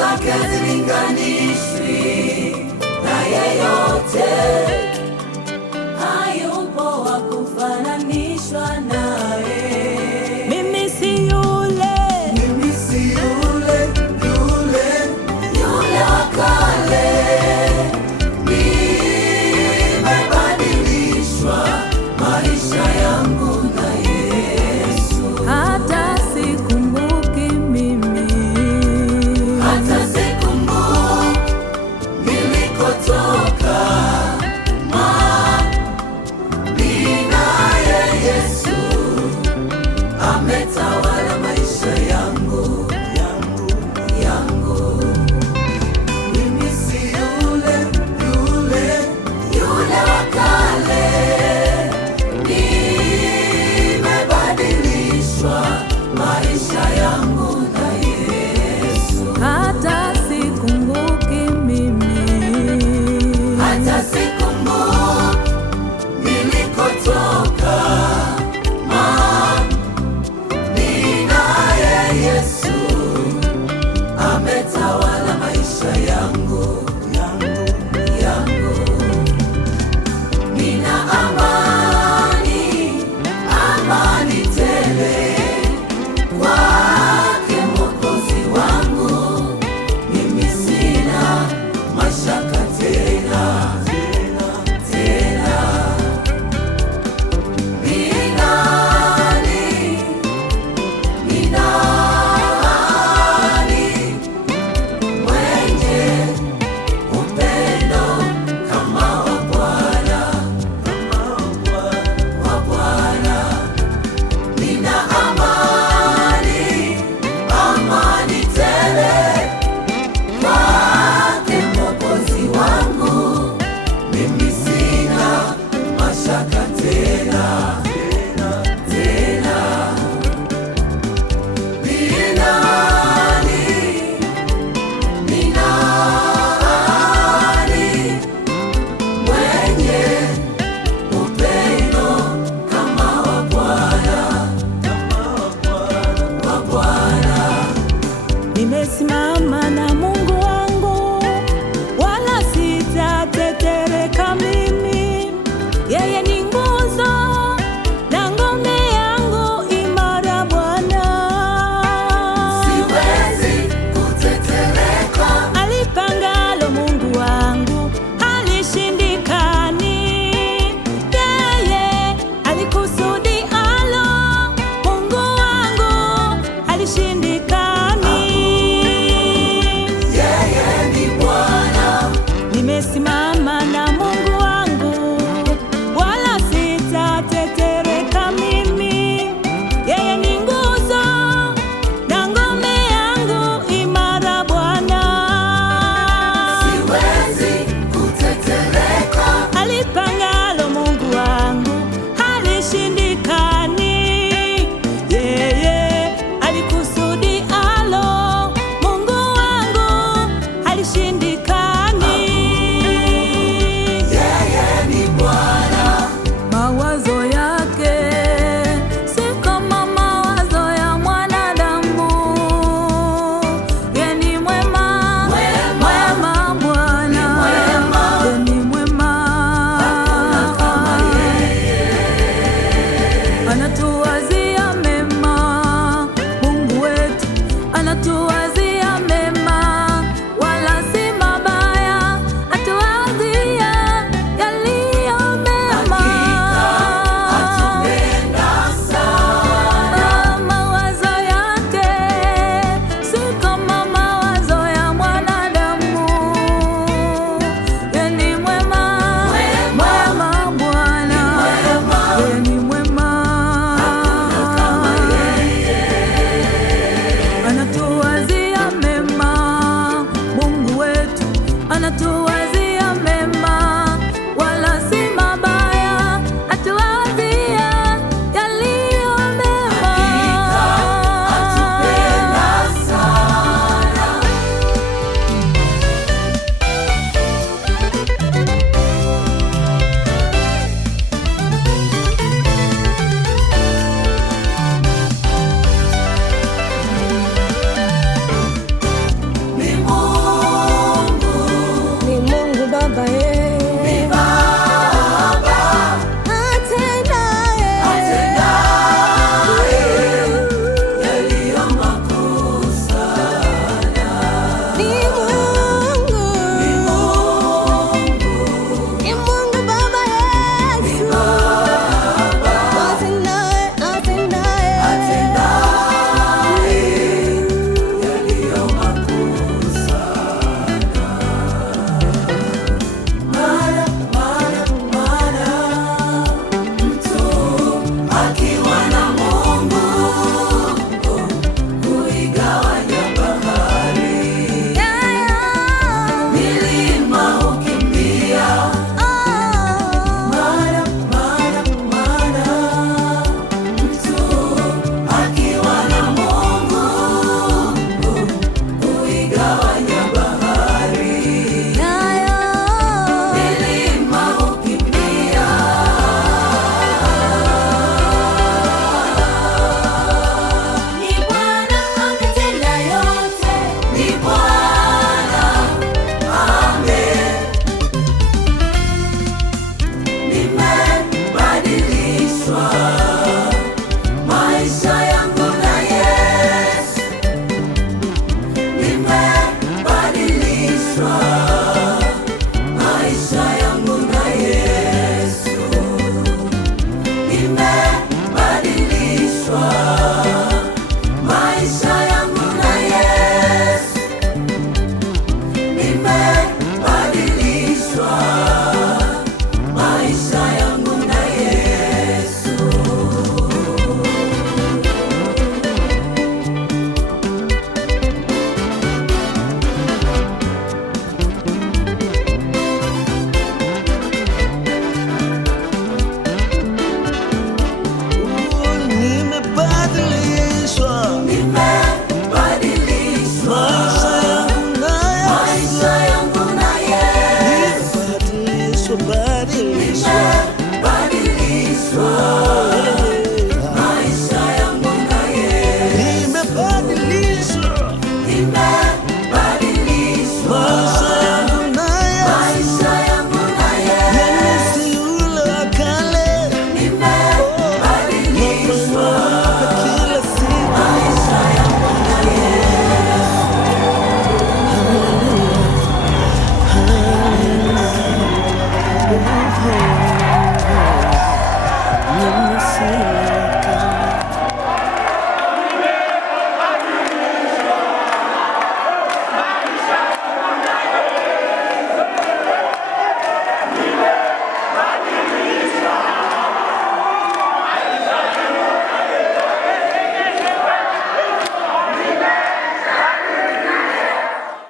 zake hazilinganishwi na yeyote, hayupo wa kufananishwa naye. Mimi si yule wa kale, nimebadilishwa maisha yangu na Yesu. hata sikumbuki mimi, Hata sikumbuki nilikotoka, ninaye Yesu, ametawala maisha yangu. Mimi si yule wa kale, nimebadilishwa maisha yangu na Yesu. hata sikumbuki mimi, Hata sikumbuki nilikotoka, ninaye Yesu, ametawala maisha yangu. Nina amani tele kwake Mwokozi wangu, mimi sina mashaka tena. Ni nani mwenye upendo kama wa Bwana? Nina amani tele kwake Mwokozi wangu, mimi sina mashaka tena. Ni nani mwenye upendo kama wa Bwana? nimesimama na Mungu wangu, wala sitatetereka mimi. Yeye ni nguzo na ngome yangu imara, Bwana. Siwezi kutetereka, Alipangalo Mungu wangu halishindikani. Yeye alikusudialo Mungu wangu halishindikani.